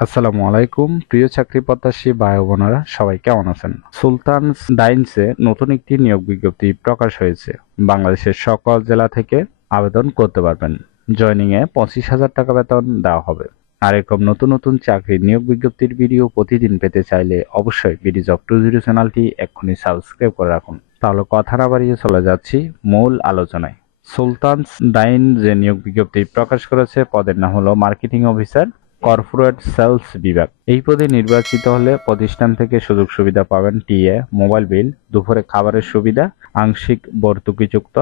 আসসালামু আলাইকুম প্রিয় চাকরি প্রত্যাশী ভাই ও বোনেরা সবাই কেমন আছেন? সুলতানস ডাইন্সে নতুন একটি নিয়োগ বিজ্ঞপ্তি প্রকাশ হয়েছে। বাংলাদেশের সকল জেলা থেকে আবেদন করতে পারবেন। জয়নিং এ 25,000 টাকা বেতন দেওয়া হবে। আর এরকম নতুন নতুন চাকরির নিয়োগ বিজ্ঞপ্তির ভিডিও প্রতিদিন পেতে চাইলে অবশ্যই বিডি জব 20 চ্যানেলটি এক্ষুনি সাবস্ক্রাইব করে রাখুন। তাহলে কথা না বাড়িয়ে চলে যাচ্ছি মূল আলোচনায়। সুলতানস ডাইন যে নিয়োগ বিজ্ঞপ্তি প্রকাশ করেছে পদের নাম হলো মার্কেটিং অফিসার, কর্পোরেট সেলস বিভাগ। এই পদে নির্বাচিত হলে প্রতিষ্ঠান থেকে সুযোগ সুবিধা পাবেন টিএ, মোবাইল বিল, দুপুরে খাবারের সুবিধা, আংশিক ভর্তুকিযুক্ত,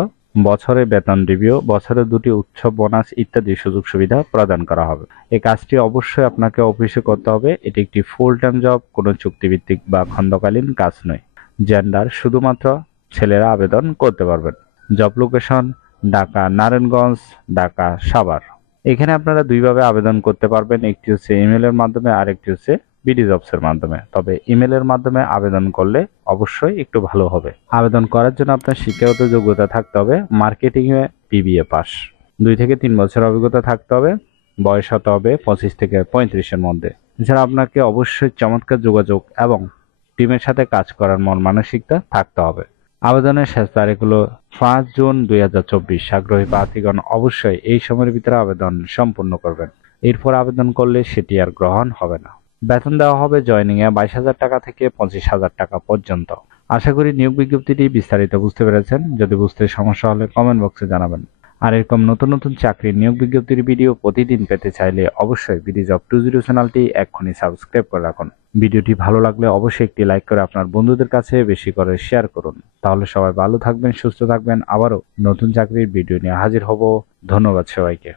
বছরে বেতন রিভিউ, বছরে 2টি উৎসব বোনাস ইত্যাদি সুযোগ সুবিধা প্রদান করা হবে। এই কাজটি অবশ্যই আপনাকে অফিসে করতে হবে। এটি একটি ফুল টাইম জব, কোনো চুক্তিভিত্তিক বা খণ্ডকালীন কাজ নয়। জেন্ডার শুধুমাত্র ছেলেরা আবেদন করতে পারবেন। Job location Dhaka Narayanganj, Dhaka Savar. এখানে আপনারা দুইভাবে আবেদন করতে পারবেন, একটি হচ্ছে ইমেল এর মাধ্যমে আর একটি হচ্ছে বিডি জবস এর মাধ্যমে। তবে ইমেল এর মাধ্যমে আবেদন করলে অবশ্যই একটু ভালো হবে। আবেদন করার জন্য আপনার শিক্ষাগত যোগ্যতা থাকতে হবে মার্কেটিং এ বিবিএ পাস, 2 থেকে 3 বছর অভিজ্ঞতা থাকতে হবে, বয়স হতে হবে 25 থেকে 35-এর মধ্যে। এছাড়া আপনাকে অবশ্যই চমৎকার যোগাযোগ এবং টিমের সাথে কাজ করার মন মানসিকতা থাকতে হবে। আবেদনের শেষ তারিখ হলো 5 জুন 2024। আগ্রহী প্রার্থীগণ অবশ্যই এই সময়ের ভিতরে আবেদন সম্পূর্ণ করবেন। এরপর আবেদন করলে সেটি আর গ্রহণ হবে না। বেতন দেওয়া হবে জয়নিং এ 22,000 টাকা থেকে 25,000 টাকা পর্যন্ত। আশা করি নিয়োগ বিজ্ঞপ্তিটি বিস্তারিত বুঝতে পেরেছেন। যদি বুঝতে সমস্যা হলে কমেন্ট বক্সে জানাবেন। আর এরকম নতুন নতুন চাকরির নিয়োগ বিজ্ঞপ্তির ভিডিও প্রতিদিন পেতে চাইলে অবশ্যই বিডি জব 20 চ্যানেলটি এক্ষুনি সাবস্ক্রাইব করে রাখুন। ভিডিওটি ভালো লাগলে অবশ্যই একটি লাইক করে আপনার বন্ধুদের কাছে বেশি করে শেয়ার করুন। তাহলে সবাই ভালো থাকবেন, সুস্থ থাকবেন। আবারও নতুন চাকরির ভিডিও নিয়ে হাজির হব। ধন্যবাদ সবাইকে।